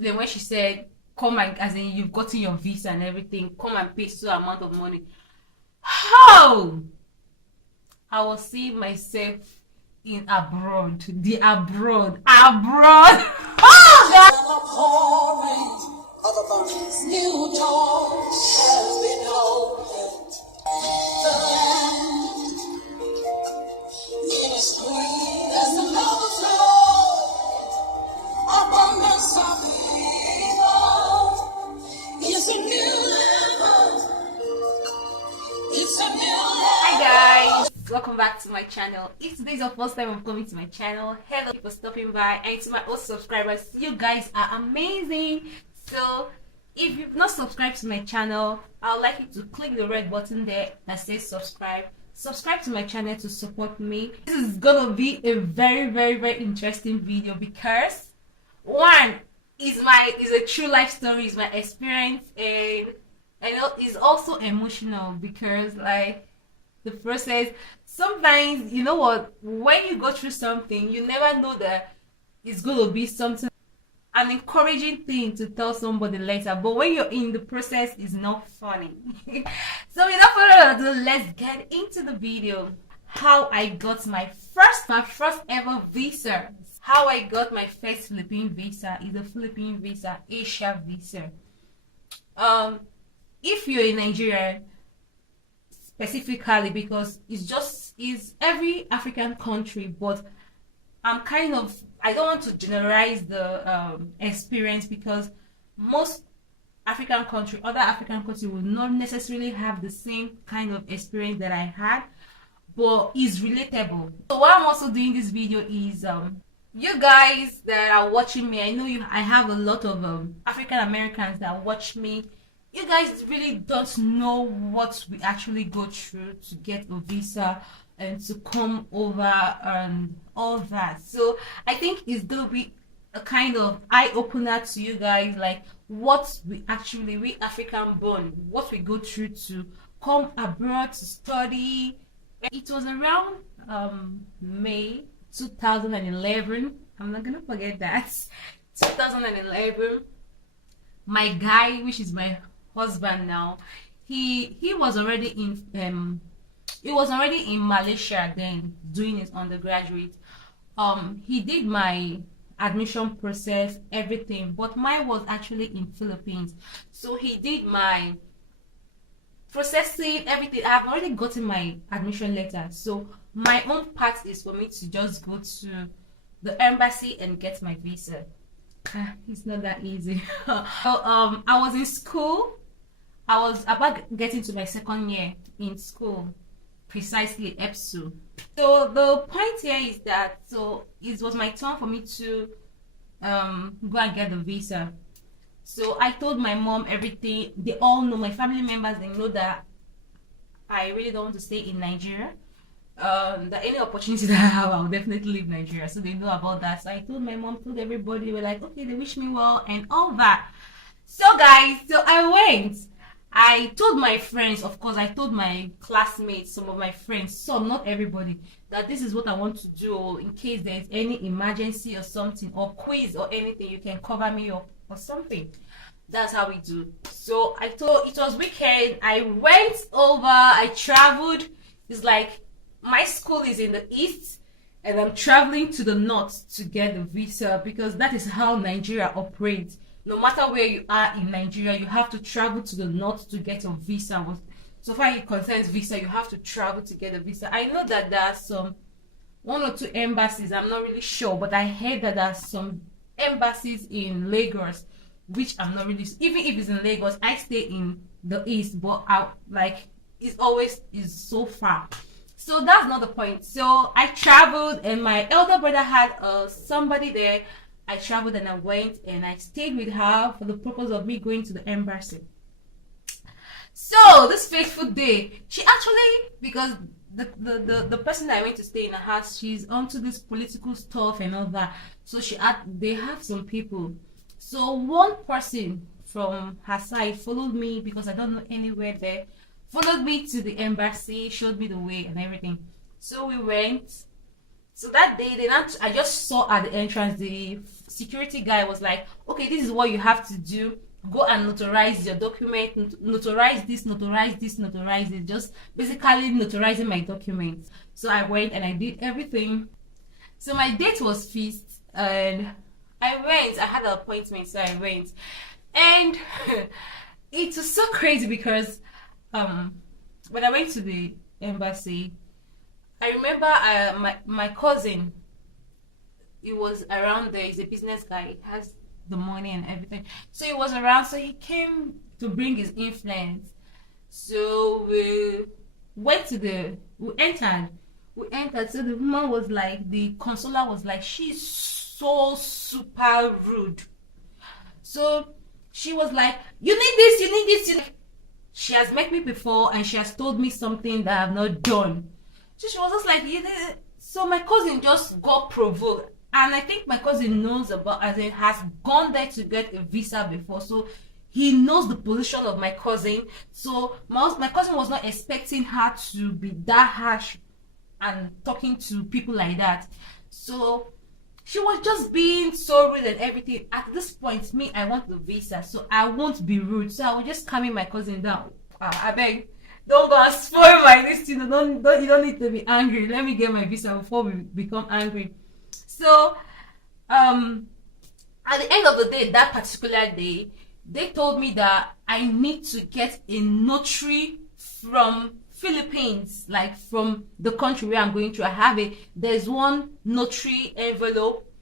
explain when she said, "Come and as in you've gotten your visa and everything, come and pay so amount of money." How I was seeing myself in abroad, the abroad. Oh, new dawn has been opened. The land is green as an overflow. Abundance of people. It's a new level. It's a new level. Hi guys, welcome back to my channel. If today is your first time of coming to my channel, hello for stopping by, and to my old subscribers, you guys are amazing. So if you've not subscribed to my channel, I would like you to click the red button there that says subscribe. Subscribe to my channel to support me. This is gonna be a very interesting video because one is a true life story, is my experience, and I know it's also emotional because like the process, sometimes you know what, when you go through something you never know that it's going to be something, an encouraging thing to tell somebody later, but when you're in the process it's not funny. So without further ado, let's get into the video. How I got my first ever visa. How I got my first Philippine visa is a Philippine visa, Asia visa. If you're in Nigeria specifically, because it's every African country, but I don't want to generalize the experience because most other African countries will not necessarily have the same kind of experience that I had, but it's relatable. So what I'm also doing this video is you guys that are watching me, I know I have a lot of African Americans that watch me. You guys really don't know what we actually go through to get a visa and to come over and all that. So I think it's gonna be a kind of eye-opener to you guys, like what we African born, what we go through to come abroad to study. It was around May 2011. I'm not gonna forget that. 2011. My guy, which is my husband now, he was already in Malaysia then doing his undergraduate. He did my admission process, everything, but mine was actually in Philippines. So he did my processing, everything. I've already gotten my admission letter, so my own part is for me to just go to the embassy and get my visa. It's not that easy. So, I was in school. I was about getting to my second year in school, precisely EPSU. So the point here is that it was my turn for me to go and get the visa. So I told my mom everything. They all know, my family members, they know that I really don't want to stay in Nigeria. That any opportunity that I have, I'll definitely leave Nigeria. So they know about that. So I told my mom, told everybody. We're like, okay, they wish me well and all that. So guys, so I went. I told my friends, of course, I told my classmates, some of my friends, some, not everybody, that this is what I want to do in case there's any emergency or something, or quiz or anything, you can cover me up or something. That's how we do. So I told, it was weekend, I went over, I traveled. It's like my school is in the east and I'm traveling to the north to get the visa because that is how Nigeria operates. No matter where you are in Nigeria, you have to travel to the north to get a visa. So far it concerns visa, you have to travel to get a visa. I know that there are some one or two embassies, I'm not really sure, but I heard that there are some embassies in Lagos, which I'm not really, even if it's in Lagos, I stay in the east, but it's so far. So that's not the point. So I traveled and my elder brother had somebody there. I traveled and I went and I stayed with her for the purpose of me going to the embassy. So this fateful day, she actually, because the person that I went to stay in her house, she's onto this political stuff and all that. So they have some people. So one person from her side followed me because I don't know anywhere there. Followed me to the embassy, showed me the way and everything. So we went So that day, I just saw at the entrance, the security guy was like, okay, this is what you have to do. Go and notarize your document, notarize this, notarize this, notarize it. Just basically notarizing my documents. So I went and I did everything. So my date was fixed and I went. I had an appointment, so I went. And it was so crazy because when I went to the embassy, I remember my cousin, he was around there. He's a business guy. He has the money and everything. So he was around. So he came to bring his influence. So we entered. We entered. So the woman was like, the consular was like, she's so super rude. So she was like, you need this, you need this. She has met me before and she has told me something that I have not done. So she was just like, so my cousin just got provoked. And I think my cousin knows about, as it has gone there to get a visa before. So he knows the position of my cousin. So my cousin was not expecting her to be that harsh and talking to people like that. So she was just being so rude and everything. At this point, me, I want the visa, so I won't be rude. So I was just calming my cousin down. I beg, don't go and spoil my this. You don't need to be angry. Let me get my visa before we become angry. So, at the end of the day, that particular day, they told me that I need to get a notary from Philippines, like from the country where I'm going to. There's one notary envelope,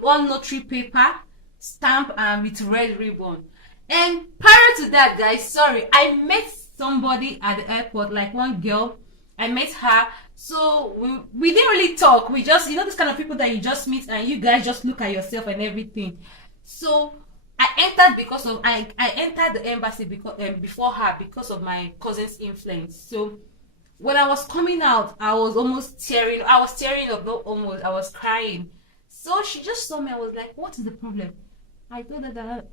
one notary paper, stamp, and with red ribbon. And prior to that, guys, sorry, I met somebody at the airport, like one girl. I met her. So we didn't really talk. We just, this kind of people that you just meet and you guys just look at yourself and everything. So I entered the embassy before her because of my cousin's influence. So when I was coming out, I was almost tearing. I was tearing up, not almost. I was crying. So she just saw me. I was like, "What is the problem?" I told her that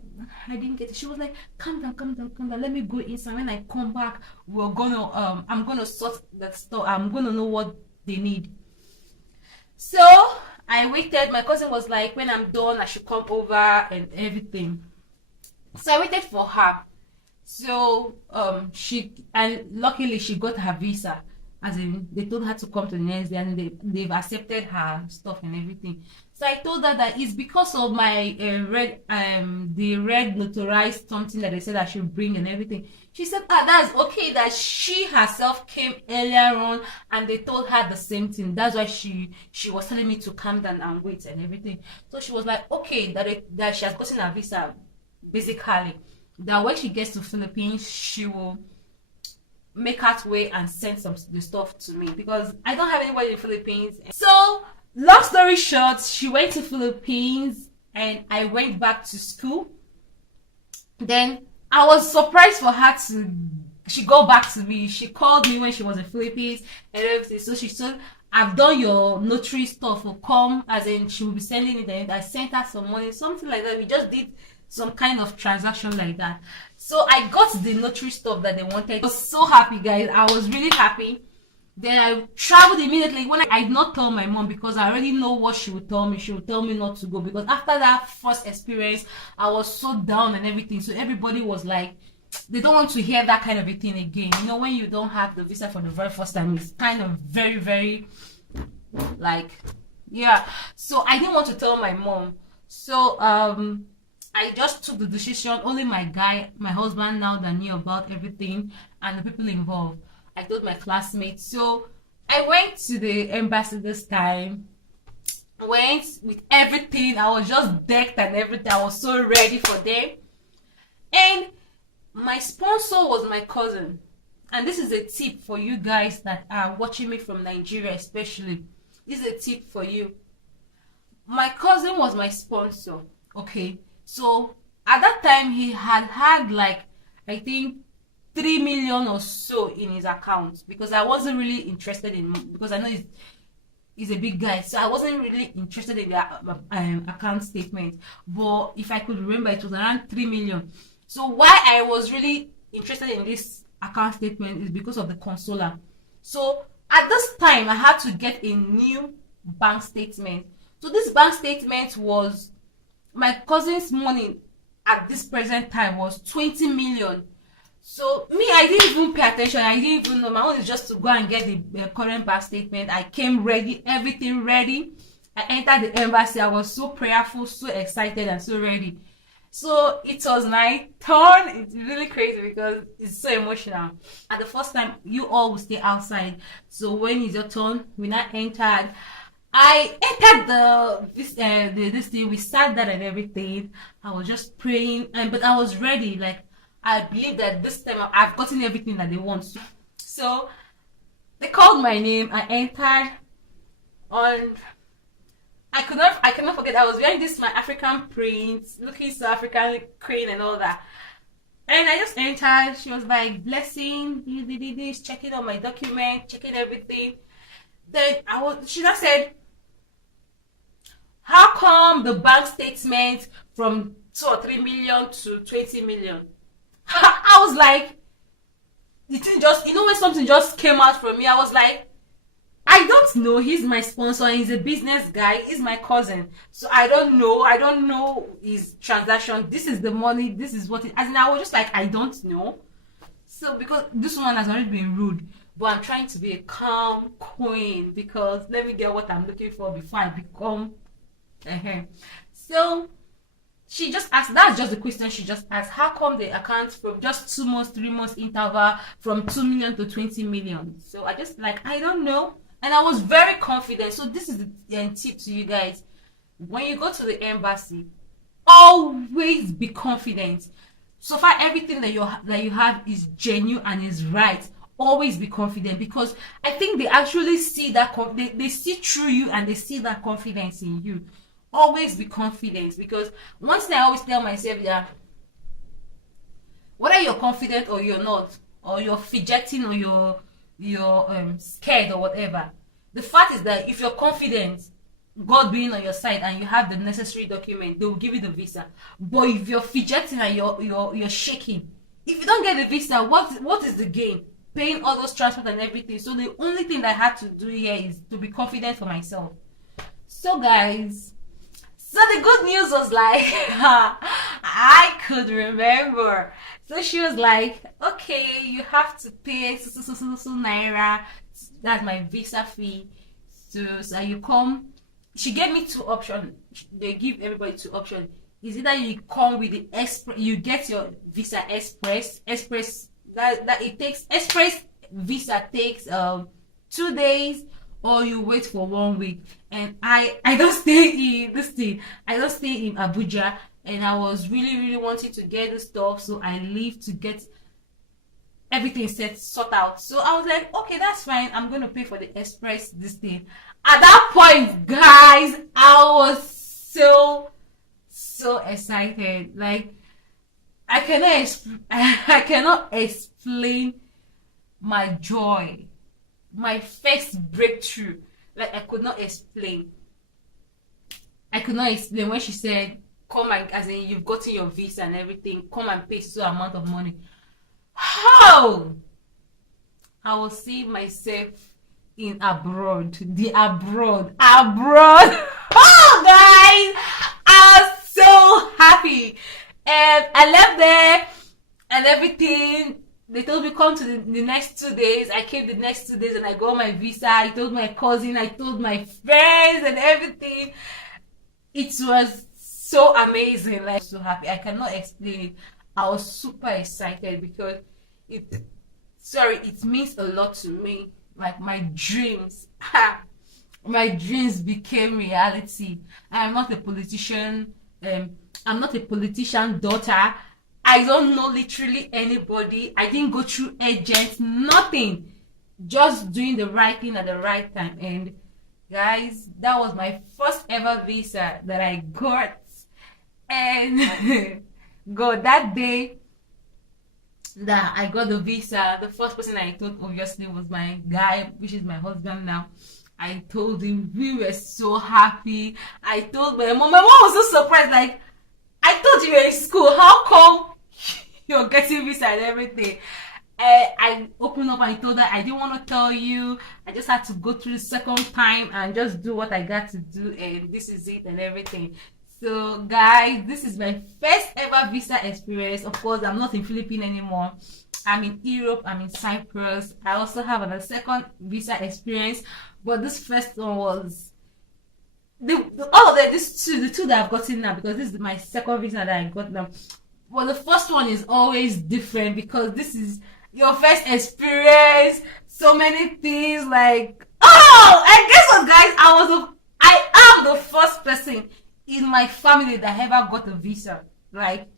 I didn't get it. She was like, calm down, calm down, calm down. Let me go inside. When I come back, I'm gonna sort that stuff. I'm gonna know what they need. So I waited. My cousin was like, when I'm done, I should come over and everything. So I waited for her. So luckily she got her visa. As in, they told her to come to the next day, and they've accepted her stuff and everything. So I told her that it's because of my the red notarized something that they said I should bring and everything. She said, that's okay, that she herself came earlier on and they told her the same thing. That's why she was telling me to calm down and wait and everything. So she was like, okay, that she has gotten her visa, basically. That when she gets to Philippines, she will make her way and send the stuff to me, because I don't have anybody in the Philippines. So long story short, she went to Philippines and I went back to school. Then I was surprised for her she got back to me. She called me when she was in Philippines and everything. So she said, I've done your notary stuff, will come, as in she will be sending it, and I sent her some money, something like that. We just did some kind of transaction like that. So I got the notary stuff that they wanted. I was so happy, guys. I was really happy. Then I traveled immediately. When I did not tell my mom, because I already know what she would tell me. She would tell me not to go, because after that first experience, I was so down and everything. So everybody was like, they don't want to hear that kind of a thing again. When you don't have the visa for the very first time, it's kind of very, very, like, yeah. So I didn't want to tell my mom. So I just took the decision. Only my husband now, that knew about everything, and the people involved. I told my classmates. So I went to the embassy this time. Went with everything. I was just decked and everything. I was so ready for them. And my sponsor was my cousin. And this is a tip for you guys that are watching me from Nigeria especially. This is a tip for you. My cousin was my sponsor. Okay. So at that time, he had like, I think, 3 million or so in his account, because I wasn't really interested in, because I know he's a big guy, so I wasn't really interested in the account statement. But if I could remember, it was around 3 million. So why I was really interested in this account statement is because of the consular. So at this time, I had to get a new bank statement. So this bank statement was my cousin's money at this present time was 20 million. So me, I didn't even pay attention. I didn't even know. My own is just to go and get the current bank statement. I came ready, everything ready. I entered the embassy. I was so prayerful, so excited, and so ready. So it was my turn. It's really crazy because it's so emotional. At the first time, you all will stay outside. So when it's your turn, we now entered. I entered this thing. We sat there and everything. I was just praying, but I was ready. Like I believe that this time I've gotten everything that they want. So they called my name. I entered on. I cannot forget. I was wearing this my African print, looking so African queen and all that. And I just entered. She was like, blessing, this, checking on my document, checking everything. Then she just said, how come the bank statement from 2 or 3 million to 20 million? I was like, the thing just, when something just came out from me, I was like, I don't know. He's my sponsor. He's a business guy. He's my cousin. So I don't know. I don't know his transaction. This is the money. This is what it. As in, I was just like, I don't know. So because this one has already been rude, but I'm trying to be a calm queen because let me get what I'm looking for before I become. So she just asked. That's just the question she just asked. How come the account from just 2 months, 3 months interval from 2 million to 20 million? So I just like I don't know. And I was very confident. So this is the tip to you guys. When you go to the embassy, always be confident. So far, everything that you have is genuine and is right. Always be confident because I think they actually see that they see through you and they see that confidence in you. Always be confident because one thing I always tell myself that whether you're confident or you're not, or you're fidgeting or you're scared or whatever, the fact is that if you're confident, God being on your side and you have the necessary document, they will give you the visa. But if you're fidgeting and you're shaking, if you don't get the visa, what is the gain? Paying all those transport and everything. So the only thing that I had to do here is to be confident for myself. So guys, so the good news was like I could remember. So she was like, okay, you have to pay so naira. That's my visa fee. So you come. She gave me 2 options. They give everybody 2 options. Is either you come with the express, you get your visa express that it takes express visa takes 2 days, or you wait for 1 week. And I don't stay in this thing. I don't stay in Abuja, and I was really wanting to get the stuff, so I leave to get everything sort out. So I was like, okay, that's fine. I'm gonna pay for the express this thing. At that point, guys, I was so excited. Like I cannot explain my joy, my first breakthrough. Like I could not explain when she said, come and, as in you've gotten your visa and everything, come and pay so amount of money. How I will see myself in abroad. Oh guys, I was so happy. And I left there and everything. They told me come to the next 2 days. I came the next 2 days and I got my visa. I told my cousin, I told my friends and everything. It was so amazing. Like so happy. I cannot explain it. I was super excited because it means a lot to me. Like my dreams became reality. I'm not a politician. I'm not a politician daughter. I don't know literally anybody. I didn't go through agents, nothing. Just doing the right thing at the right time. And guys, that was my first ever visa that I got. And God, that day that I got the visa, the first person I told obviously was my guy, which is my husband now. I told him, we were so happy. I told my mom was so surprised, like, I thought you were in school, how come you're getting visa and everything? I opened up and I told her I didn't want to tell you. I just had to go through the second time and just do what I got to do, and this is it and everything. So guys, this is my first ever visa experience. Of course, I'm not in Philippines anymore. I'm in Europe. I'm in Cyprus. I also have a second visa experience, but this first one was all of them. The two that I've gotten now, because this is my second visa that I got now. Well, the first one is always different because this is your first experience. So many things like, oh, and guess what, guys? I am the first person in my family that ever got a visa. Like,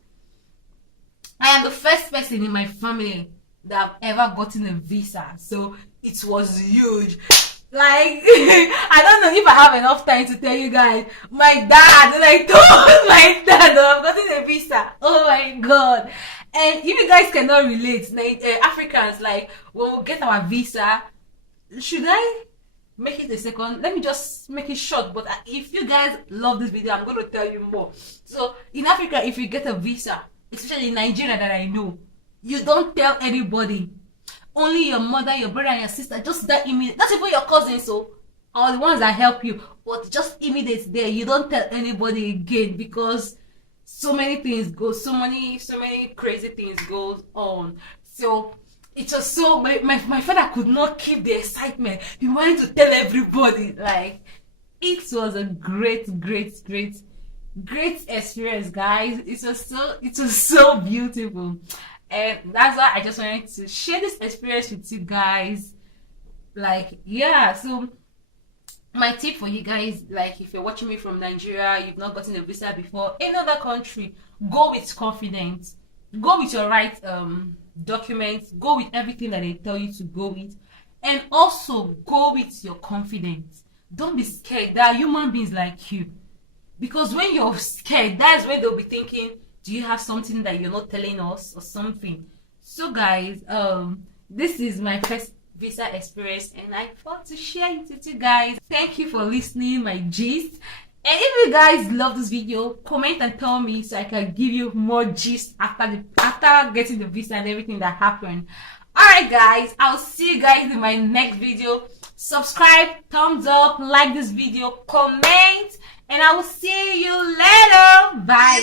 I am the first person in my family that I've ever gotten a visa. So it was huge. Like, I don't know if I have enough time to tell you guys. My dad, like, told my dad that I've gotten a visa. Oh my god. And if you guys cannot relate, Africans, like, when we get our visa, should I make it a second? Let me just make it short. But if you guys love this video, I'm going to tell you more. So, in Africa, if you get a visa, especially in Nigeria that I know, you don't tell anybody. Only your mother, your brother, and your sister. Just that immediate. That's even your cousins, so are the ones that help you. But just immediate there. You don't tell anybody again, because so many things go, so many crazy things goes on. So it was so my father could not keep the excitement. He wanted to tell everybody. Like, it was a great experience, guys. It was so beautiful. And that's why I just wanted to share this experience with you guys. Like, yeah, so my tip for you guys, like, if you're watching me from Nigeria, you've not gotten a visa before, any other country, go with confidence. Go with your right documents. Go with everything that they tell you to go with. And also, go with your confidence. Don't be scared. There are human beings like you. Because when you're scared, that's when they'll be thinking, do you have something that you're not telling us or something? So guys, this is my first visa experience and I thought to share it with you guys. Thank you for listening my gist. And if you guys love this video, comment and tell me so I can give you more gist after getting the visa and everything that happened. Alright guys, I'll see you guys in my next video. Subscribe, thumbs up, like this video, comment, and I will see you later. Bye.